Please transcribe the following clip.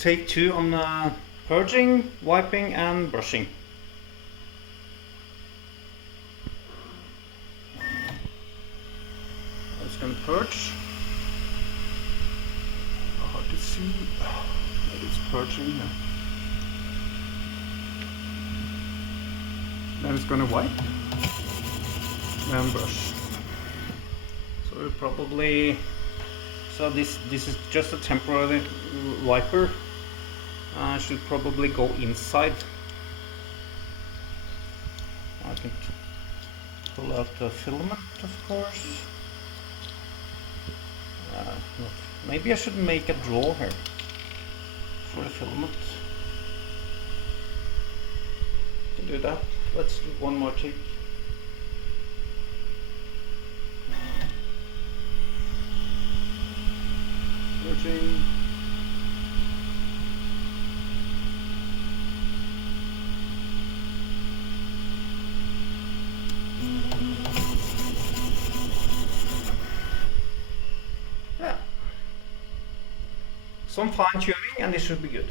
take 2 on purging, wiping and brushing. I'm just gonna purge. Hard to see. Maybe it's purging here. Then it's gonna wipe and brush. So we'll probably, this is just a temporary wiper. I should probably go inside. I can pull out the filament, of course. Maybe I should make a drawer here for the filament. Can do that. Let's do one more take. Purging. Yeah. Some fine tuning and this should be good.